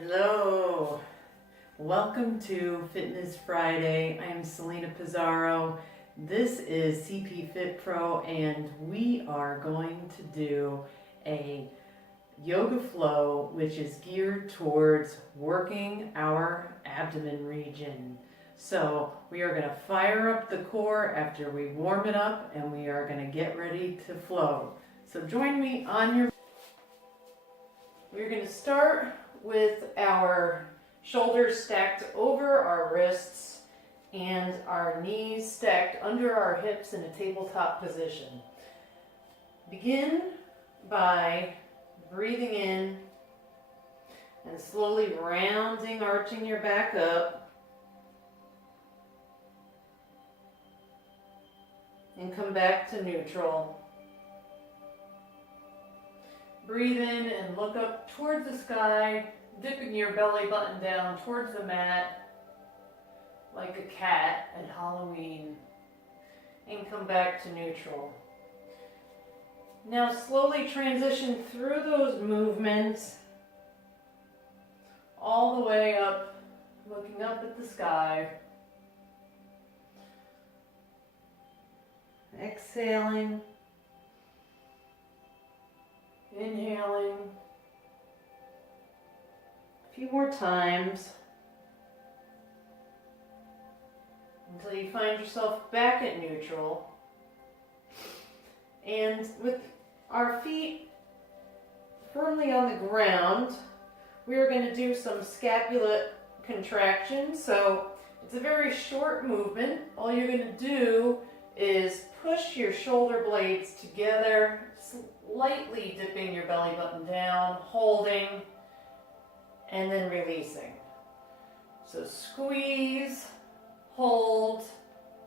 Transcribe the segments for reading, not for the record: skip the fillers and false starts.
Hello, welcome to Fitness Friday. I'm Celina Pizarro. This is FITPro and we are going to do a yoga flow which is geared towards working our abdomen region. So we are going to fire up the core after we warm it up and we are going to get ready to flow. So join me on your... We're going to start with our shoulders stacked over our wrists and our knees stacked under our hips in a tabletop position. Begin by breathing in and slowly rounding, arching your back up, and come back to neutral. Breathe in and look up towards the sky, dipping your belly button down towards the mat like a cat at Halloween, and come back to neutral. Now slowly transition through those movements all the way up, looking up at the sky. Exhaling. Inhaling. A few more times until you find yourself back at neutral. And with our feet firmly on the ground, we are going to do some scapula contraction. So it's a very short movement. All you're going to do is push your shoulder blades together, slightly dipping your belly button down, holding, and then releasing. So squeeze, hold,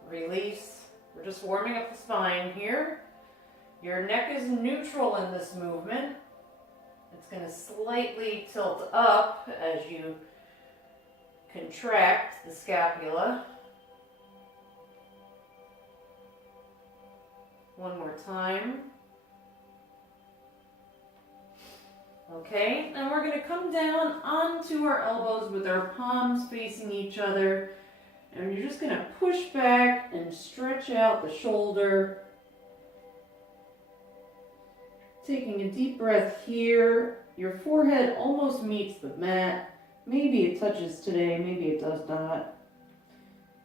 release. We're just warming up the spine here. Your neck is neutral in this movement. It's going to slightly tilt up as you contract the scapula. One more time. Okay, and we're going to come down onto our elbows with our palms facing each other. And you're just going to push back and stretch out the shoulder. Taking a deep breath here. Your forehead almost meets the mat. Maybe it touches today, maybe it does not.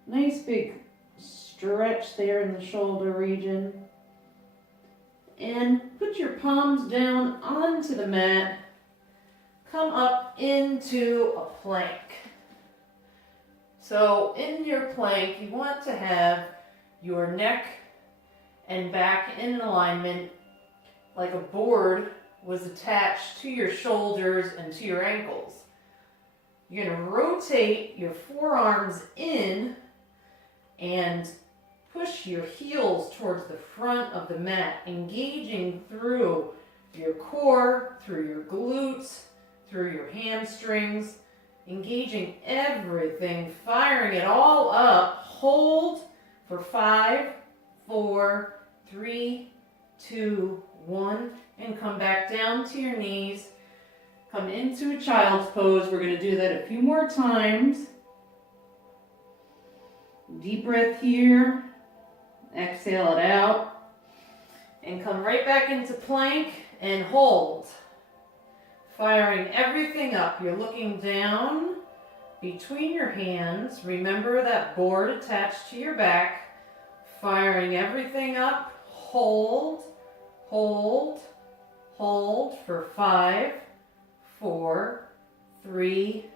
Nice big stretch there in the shoulder region. And put your palms down onto the mat. Come up into a plank. So in your plank, you want to have your neck and back in alignment like a board was attached to your shoulders and to your ankles. You're going to rotate your forearms in and push your heels towards the front of the mat, engaging through your core, through your glutes, through your hamstrings, engaging everything, firing it all up. Hold for 5, 4, 3, 2, 1, and come back down to your knees. Come into a child's pose. We're going to do that a few more times. Deep breath here. Exhale it out. And come right back into plank and hold. Firing everything up. You're looking down between your hands. Remember that board attached to your back. Firing everything up. Hold, hold, hold for 5, 4, 3,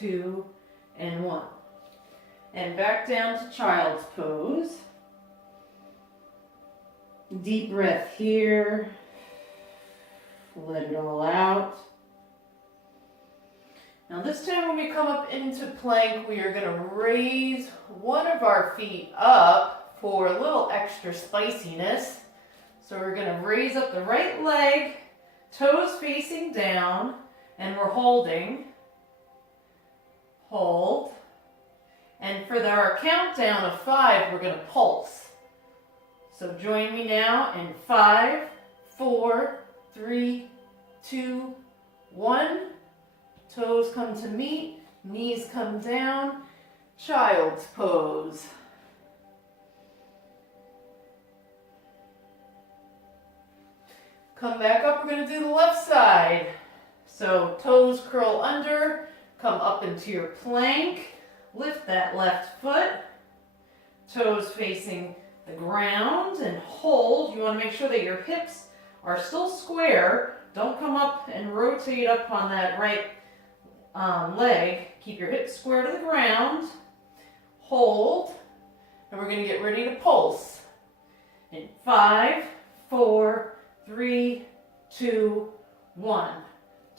2, and 1. And back down to child's pose. Deep breath here. Let it all out. Now this time when we come up into plank, we are going to raise one of our feet up for a little extra spiciness. So we're going to raise up the right leg, toes facing down, and we're holding. Hold. And for our countdown of 5, we're going to pulse. So join me now in 5, 4, 3, 2, 1. Toes come to meet, knees come down, child's pose. Come back up, we're going to do the left side. So toes curl under, come up into your plank, lift that left foot, toes facing the ground and hold. You want to make sure that your hips are still square. Don't come up and rotate up on that right leg. Keep your hips square to the ground. Hold. And we're going to get ready to pulse. In 5, 4, 3, 2, 1.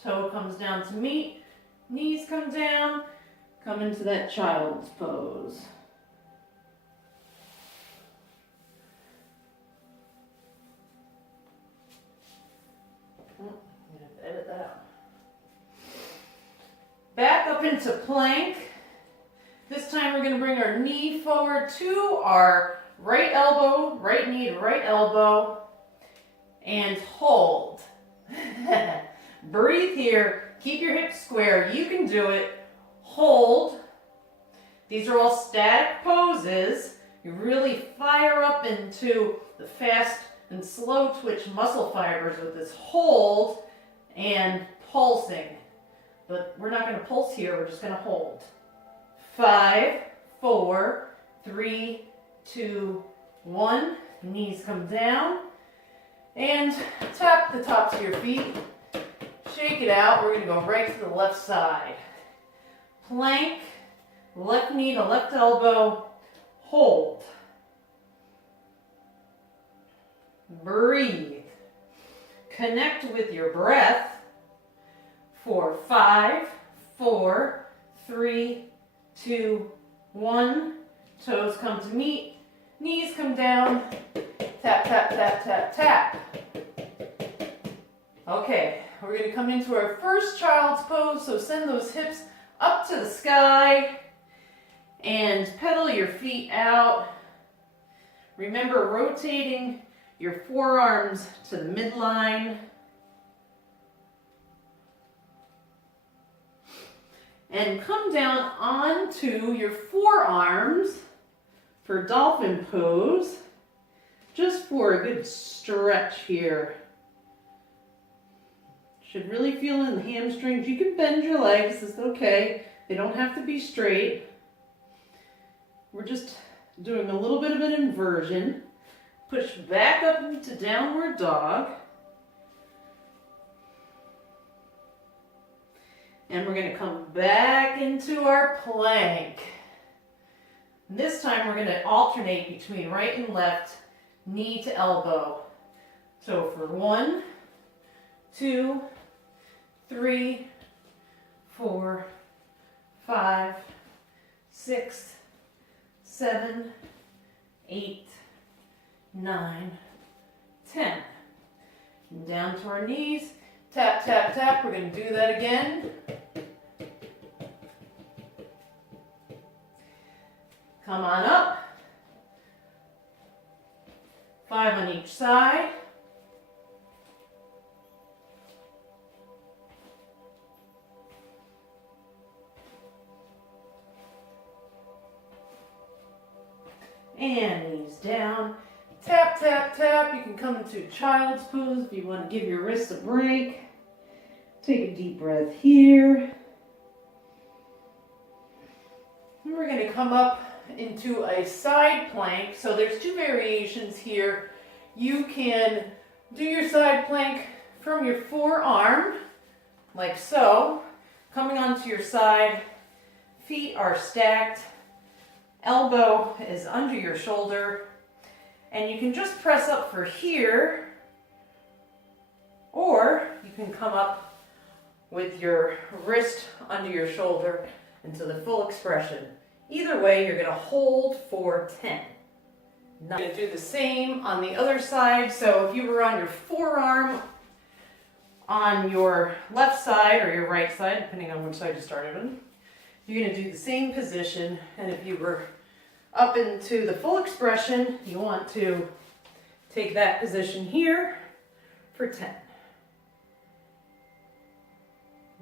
Toe comes down to meet. Knees come down. Come into that child's pose. Edit that out. Back up into plank. This time we're going to bring our knee forward to our right elbow, right knee to right elbow, and hold. Breathe here. Keep your hips square. You can do it. Hold. These are all static poses. You really fire up into the fast and slow twitch muscle fibers with this hold and pulsing. But we're not going to pulse here, we're just going to hold. 5, 4, 3, 2, 1. Knees come down. And tap the tops of your feet. Shake it out. We're going to go right to the left side. Plank, left knee to left elbow, hold. Breathe. Connect with your breath for 5, 4, 3, 2, 1. Toes come to meet. Knees come down. Tap, tap, tap, tap, tap. Okay, we're going to come into our first child's pose. So send those hips up to the sky and pedal your feet out. Remember rotating your forearms to the midline. And come down onto your forearms for dolphin pose, just for a good stretch here. Should really feel in the hamstrings. You can bend your legs, it's okay. They don't have to be straight. We're just doing a little bit of an inversion. Push back up into downward dog. And we're going to come back into our plank. And this time we're going to alternate between right and left, knee to elbow. So for 1, 2, 3, 4, 5, 6, 7, 8, 9, 10. And down to our knees. Tap, tap, tap. We're going to do that again. Come on up. 5 on each side. And knees down. Tap, tap, tap. You can come into child's pose if you want to give your wrists a break. Take a deep breath here. And we're going to come up into a side plank. So there's 2 variations here. You can do your side plank from your forearm, like so. Coming onto your side, feet are stacked. Elbow is under your shoulder. And you can just press up for here, or you can come up with your wrist under your shoulder into the full expression. Either way, you're going to hold for 10. Now, I'm going to do the same on the other side. So if you were on your forearm on your left side or your right side, depending on which side you started on, you're going to do the same position. And if you were up into the full expression, you want to take that position here for 10.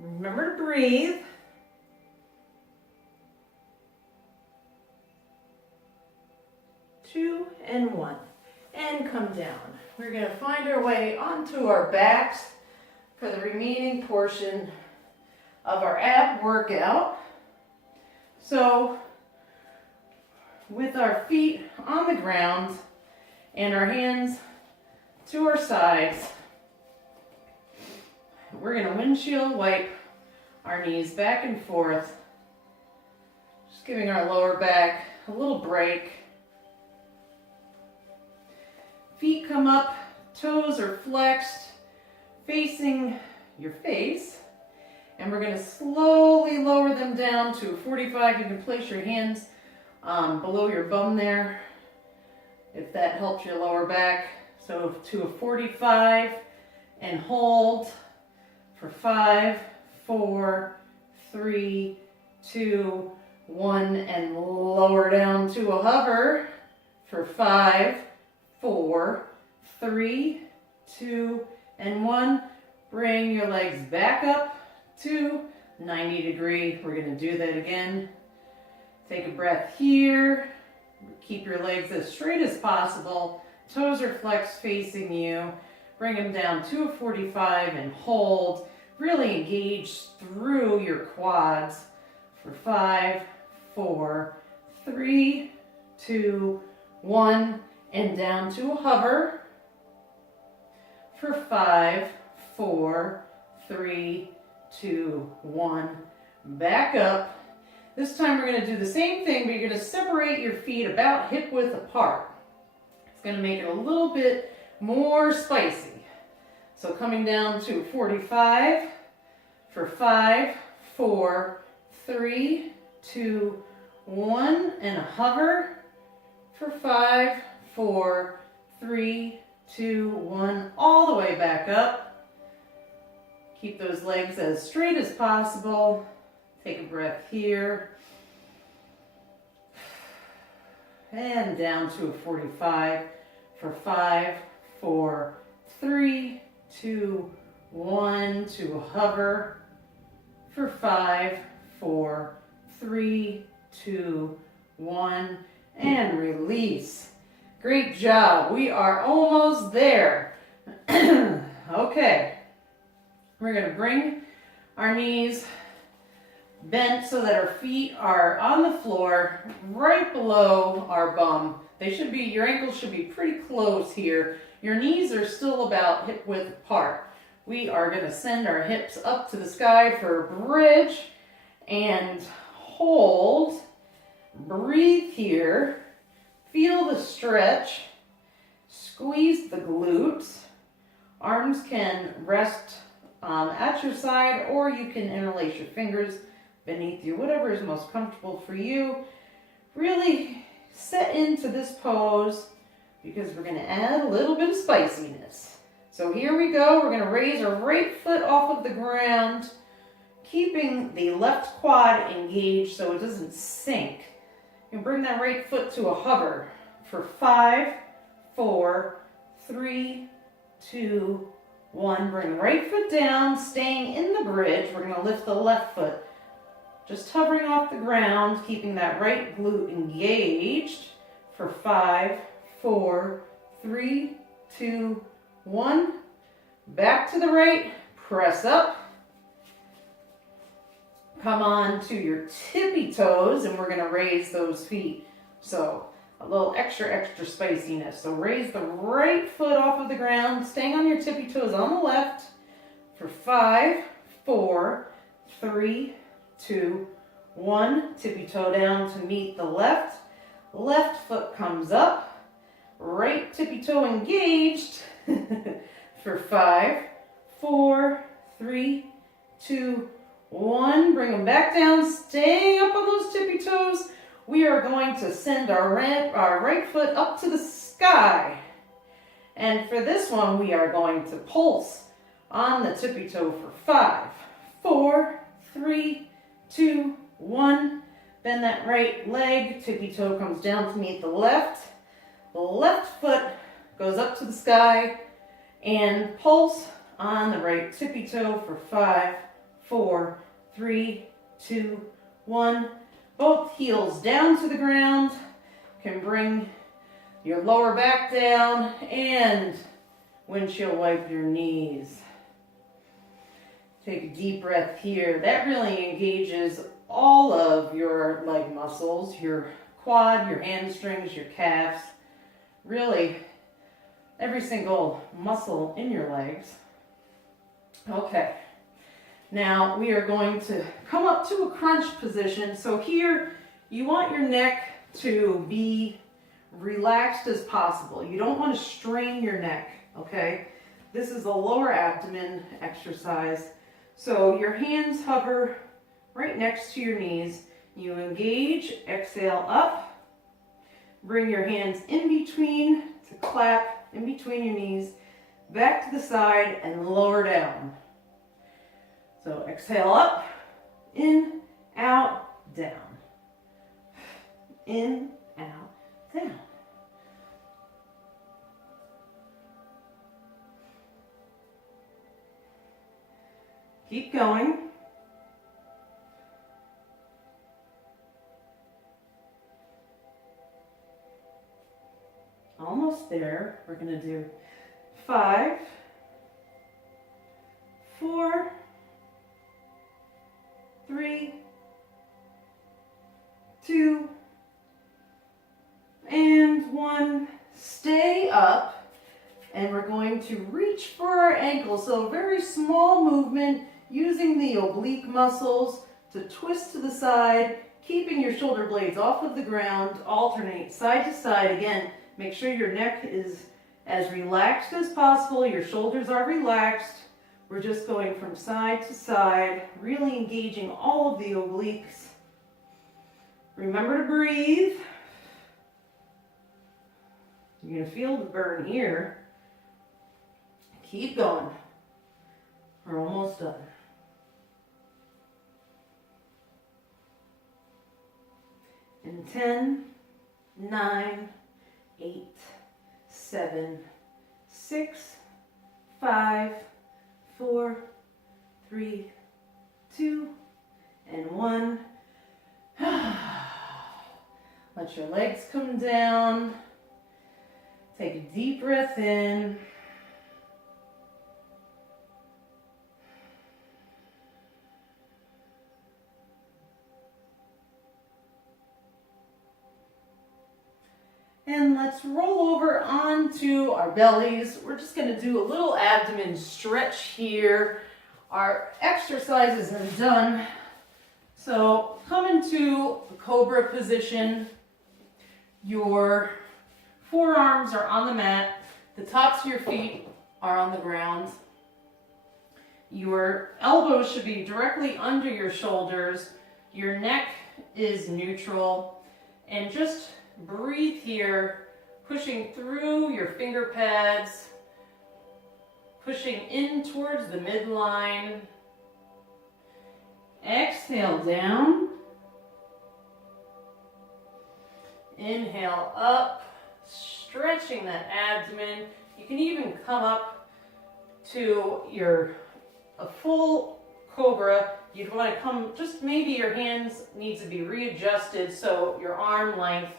Remember to breathe. Two and one. And come down. We're going to find our way onto our backs for the remaining portion of our ab workout. So, with our feet on the ground and our hands to our sides, we're going to windshield wipe our knees back and forth, just giving our lower back a little break. Feet come up, toes are flexed, facing your face. And we're going to slowly lower them down to a 45. You can place your hands below your bum there, if that helps your lower back. So to a 45 and hold for 5, 4, 3, 2, 1, and lower down to a hover for 5, 4, 3, 2, and 1. Bring your legs back up to 90 degree. We're going to do that again. Take a breath here. Keep your legs as straight as possible. Toes are flexed facing you. Bring them down to a 45 and hold. Really engage through your quads for 5, 4, 3, 2, 1, and down to a hover for 5, 4, 3, 2, 1. Back up. This time we're going to do the same thing, but you're going to separate your feet about hip width apart. It's going to make it a little bit more spicy. So coming down to 45 for 5, 4, 3, 2, 1, and a hover for 5, 4, 3, 2, 1, all the way back up. Keep those legs as straight as possible. Take a breath here. And down to a 45 for 5, 4, 3, 2, 1, to a hover for 5, 4, 3, 2, 1, and release. Great job. We are almost there. Okay. We're going to bring our knees bent so that our feet are on the floor right below our bum. Your ankles should be pretty close here. Your knees are still about hip width apart. We are going to send our hips up to the sky for a bridge and hold. Breathe here. Feel the stretch. Squeeze the glutes. Arms can rest at your side, or you can interlace your fingers beneath you, whatever is most comfortable for you. Really set into this pose because we're going to add a little bit of spiciness. So here we go. We're going to raise our right foot off of the ground, keeping the left quad engaged so it doesn't sink. You can bring that right foot to a hover for 5, 4, 3, 2, 1. Bring the right foot down, staying in the bridge. We're going to lift the left foot. Just hovering off the ground, keeping that right glute engaged for 5, 4, 3, 2, 1. Back to the right, press up. Come on to your tippy toes, and we're going to raise those feet. So a little extra spiciness. So raise the right foot off of the ground, staying on your tippy toes on the left for 5, 4, 3, 2, 1. Tippy toe down to meet the left. Left foot comes up. Right tippy toe engaged for 5, 4, 3, 2, 1. Bring them back down, staying up on those tippy toes. We are going to send our right foot up to the sky. And for this one, we are going to pulse on the tippy toe for 5, 4, 3, 2, 1. Bend that right leg. Tippy toe comes down to meet the left. The left foot goes up to the sky. And pulse on the right tippy toe for 5, 4, 3, 2, 1. Both heels down to the ground. Can bring your lower back down and windshield wipe your knees. Take a deep breath here. That really engages all of your leg muscles, your quad, your hamstrings, your calves, really every single muscle in your legs. Okay, now we are going to come up to a crunch position. So here you want your neck to be relaxed as possible. You don't want to strain your neck, okay? This is a lower abdomen exercise. So your hands hover right next to your knees. You engage, exhale up. Bring your hands in between to clap in between your knees. Back to the side and lower down. So exhale up, in, out, down. In, out, down. Keep going. Almost there. We're going to do 5, 4, 3, 2, and 1. Stay up, and we're going to reach for our ankles. So a very small movement using the oblique muscles to twist to the side, keeping your shoulder blades off of the ground. Alternate side to side. Again, make sure your neck is as relaxed as possible. Your shoulders are relaxed. We're just going from side to side, really engaging all of the obliques. Remember to breathe. You're going to feel the burn here. Keep going. We're almost done. In 10, 9, 8, 7, 6, 5, 4, 3, 2, and 1. Let your legs come down. Take a deep breath in. And let's roll over onto our bellies. We're just going to do a little abdomen stretch here. Our exercises are done. So come into the cobra position. Your forearms are on the mat. The tops of your feet are on the ground. Your elbows should be directly under your shoulders. Your neck is neutral. And just breathe here, pushing through your finger pads, pushing in towards the midline. Exhale down. Inhale up, stretching that abdomen. You can even come up to a full cobra. You'd want to come, just maybe your hands need to be readjusted so your arm length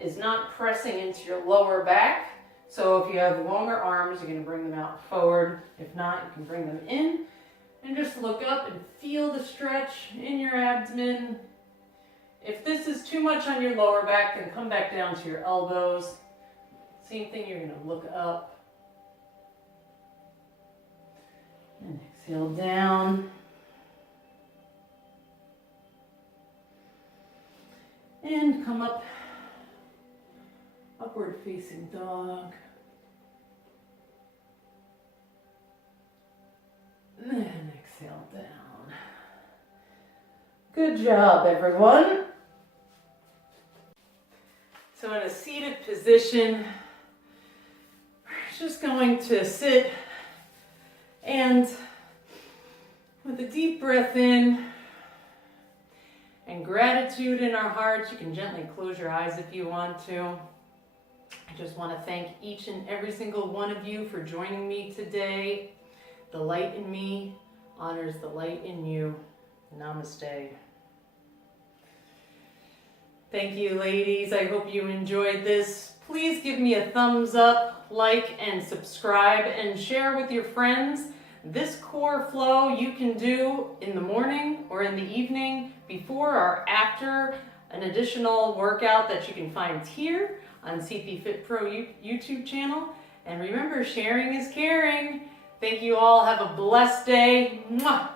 is not pressing into your lower back. So if you have longer arms, you're going to bring them out forward. If not, you can bring them in and just look up and feel the stretch in your abdomen. If this is too much on your lower back, then come back down to your elbows. Same thing, you're going to look up. And exhale down. And come up, upward facing dog. And then exhale down. Good job, everyone. So in a seated position, we're just going to sit and with a deep breath in and gratitude in our hearts. You can gently close your eyes if you want to. I just want to thank each and every single one of you for joining me today. The light in me honors the light in you. Namaste. Thank you, ladies. I hope you enjoyed this. Please give me a thumbs up, like, and subscribe, and share with your friends. This core flow you can do in the morning or in the evening, before or after an additional workout that you can find here on CP FITPro YouTube channel. And remember, sharing is caring. Thank you all. Have a blessed day. Mwah!